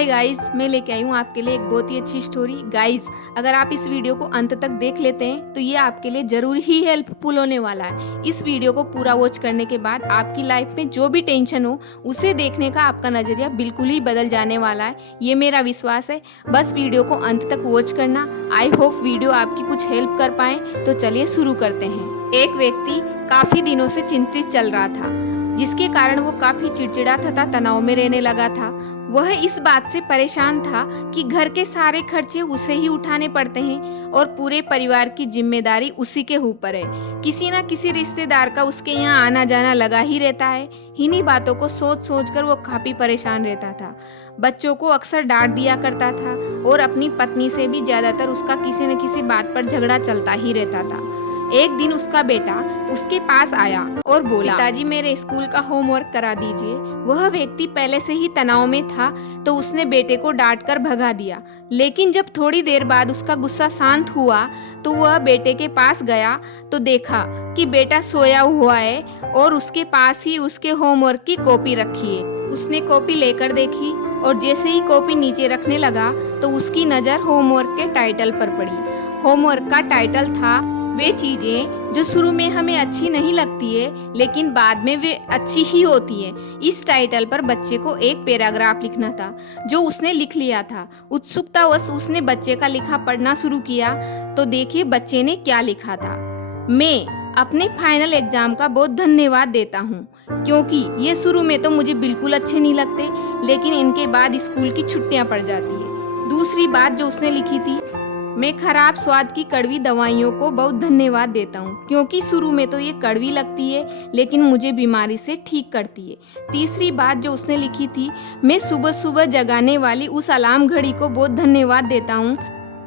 Hi guys, मैं लेके आई हूँ आपके लिए एक बहुत ही अच्छी स्टोरी। गाइस, अगर आप इस वीडियो को अंत तक देख लेते हैं तो ये आपके लिए जरूर ही हेल्पफुल होने वाला है। इस वीडियो को पूरा वॉच करने के बाद आपकी लाइफ में जो भी टेंशन हो उसे देखने का आपका नजरिया बिल्कुल ही बदल जाने वाला है, ये मेरा विश्वास है। बस वीडियो को अंत तक वॉच करना। आई होप वीडियो आपकी कुछ हेल्प कर पाए। तो चलिए शुरू करते हैं। एक व्यक्ति काफी दिनों से चिंतित चल रहा था, जिसके कारण वो काफी चिड़चिड़ा तथा तनाव में रहने लगा था। वह इस बात से परेशान था कि घर के सारे खर्चे उसे ही उठाने पड़ते हैं और पूरे परिवार की जिम्मेदारी उसी के ऊपर है। किसी न किसी रिश्तेदार का उसके यहाँ आना जाना लगा ही रहता है। इन्हीं बातों को सोच सोच कर वो काफी परेशान रहता था। बच्चों को अक्सर डांट दिया करता था और अपनी पत्नी से भी ज्यादातर उसका किसी न किसी बात पर झगड़ा चलता ही रहता था। एक दिन उसका बेटा उसके पास आया और बोला, पिताजी मेरे स्कूल का होमवर्क करा दीजिए। वह व्यक्ति पहले से ही तनाव में था तो उसने बेटे को डांट कर भगा दिया। लेकिन जब थोड़ी देर बाद उसका गुस्सा शांत हुआ तो वह बेटे के पास गया तो देखा कि बेटा सोया हुआ है और उसके पास ही उसके होमवर्क की कॉपी रखी है। उसने कॉपी लेकर देखी और जैसे ही कॉपी नीचे रखने लगा तो उसकी नज़र होमवर्क के टाइटल पर पड़ी। होमवर्क का टाइटल था, वे चीजें जो शुरू में हमें अच्छी नहीं लगती है लेकिन बाद में वे अच्छी ही होती है। इस टाइटल पर बच्चे को एक पैराग्राफ लिखना था जो उसने लिख लिया था। उत्सुकतावश उसने बच्चे का लिखा पढ़ना शुरू किया तो देखिए बच्चे ने क्या लिखा था। मैं अपने फाइनल एग्जाम का बहुत धन्यवाद देता हूँ, क्योंकि ये शुरू में तो मुझे बिल्कुल अच्छे नहीं लगते लेकिन इनके बाद स्कूल की छुट्टियाँ पड़ जाती है। दूसरी बात जो उसने लिखी थी, मैं खराब स्वाद की कड़वी दवाइयों को बहुत धन्यवाद देता हूँ, क्योंकि शुरू में तो ये कड़वी लगती है लेकिन मुझे बीमारी से ठीक करती है। तीसरी बात जो उसने लिखी थी, मैं सुबह सुबह जगाने वाली उस अलार्म घड़ी को बहुत धन्यवाद देता हूँ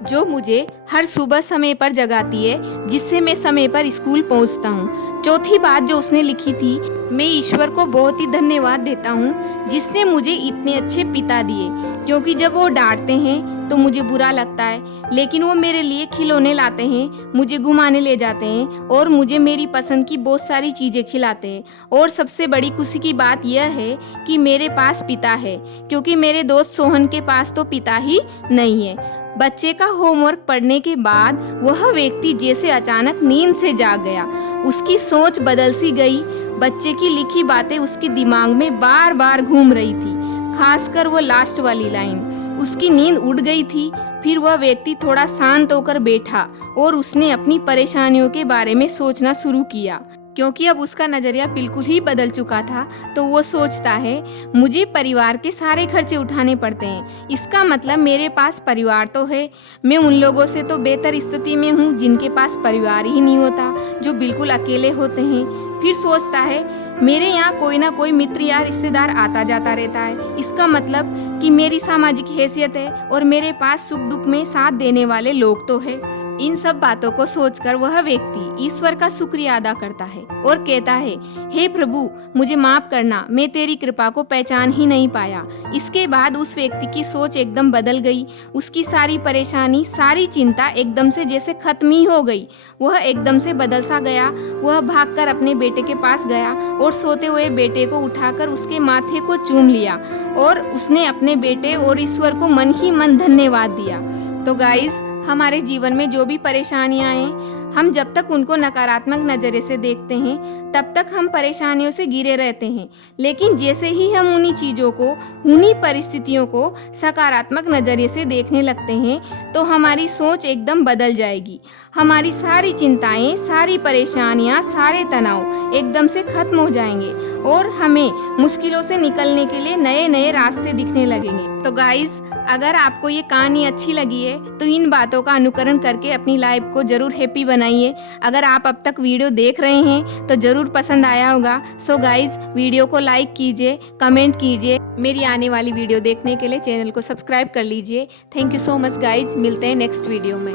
जो मुझे हर सुबह समय पर जगाती है, जिससे मैं समय पर स्कूल पहुँचता हूँ। चौथी बात जो उसने लिखी थी, मैं ईश्वर को बहुत ही धन्यवाद देता हूँ जिसने मुझे इतने अच्छे पिता दिए, क्योंकि जब वो डांटते हैं तो मुझे बुरा लगता है लेकिन वो मेरे लिए खिलौने लाते हैं, मुझे घुमाने ले जाते हैं और मुझे मेरी पसंद की बहुत सारी चीज़ें खिलाते हैं। और सबसे बड़ी खुशी की बात यह है कि मेरे पास पिता है, क्योंकि मेरे दोस्त सोहन के पास तो पिता ही नहीं है। बच्चे का होमवर्क पढ़ने के बाद वह व्यक्ति जैसे अचानक नींद से जाग गया। उसकी सोच बदल सी गई। बच्चे की लिखी बातें उसके दिमाग में बार बार घूम रही थी, खासकर वो लास्ट वाली लाइन। उसकी नींद उड़ गई थी। फिर वह व्यक्ति थोड़ा शांत होकर बैठा और उसने अपनी परेशानियों के बारे में सोचना शुरू किया, क्योंकि अब उसका नज़रिया बिल्कुल ही बदल चुका था। तो वो सोचता है, मुझे परिवार के सारे खर्चे उठाने पड़ते हैं, इसका मतलब मेरे पास परिवार तो है। मैं उन लोगों से तो बेहतर स्थिति में हूँ जिनके पास परिवार ही नहीं होता, जो बिल्कुल अकेले होते हैं। फिर सोचता है, मेरे यहाँ कोई ना कोई मित्र या रिश्तेदार आता जाता रहता है, इसका मतलब कि मेरी सामाजिक हैसियत है और मेरे पास सुख दुख में साथ देने वाले लोग तो है। इन सब बातों को सोचकर वह व्यक्ति ईश्वर का शुक्रिया अदा करता है और कहता है, हे प्रभु मुझे माफ करना, मैं तेरी कृपा को पहचान ही नहीं पाया। इसके बाद उस व्यक्ति की सोच एकदम बदल गई। उसकी सारी परेशानी, सारी चिंता एकदम से जैसे खत्म ही हो गई। वह एकदम से बदल सा गया। वह भागकर अपने बेटे के पास गया और सोते हुए बेटे को उठाकर उसके माथे को चूम लिया और उसने अपने बेटे और ईश्वर को मन ही मन धन्यवाद दिया। तो गाइज, हमारे जीवन में जो भी परेशानियां आए, हम जब तक उनको नकारात्मक नज़रिए से देखते हैं तब तक हम परेशानियों से घिरे रहते हैं। लेकिन जैसे ही हम उन्हीं चीज़ों को, उन्हीं परिस्थितियों को सकारात्मक नज़रिए से देखने लगते हैं तो हमारी सोच एकदम बदल जाएगी। हमारी सारी चिंताएं, सारी परेशानियां, सारे तनाव एकदम से खत्म हो जाएंगे और हमें मुश्किलों से निकलने के लिए नए नए रास्ते दिखने लगेंगे। तो गाइज, अगर आपको ये कहानी अच्छी लगी है तो इन बातों का अनुकरण करके अपनी लाइफ को जरूर हैप्पी बनाइए। अगर आप अब तक वीडियो देख रहे हैं तो जरूर पसंद आया होगा। सो गाइज, वीडियो को लाइक कीजिए, कमेंट कीजिए। मेरी आने वाली वीडियो देखने के लिए चैनल को सब्सक्राइब कर लीजिए। Thank you so much guys, मिलते हैं नेक्स्ट वीडियो में।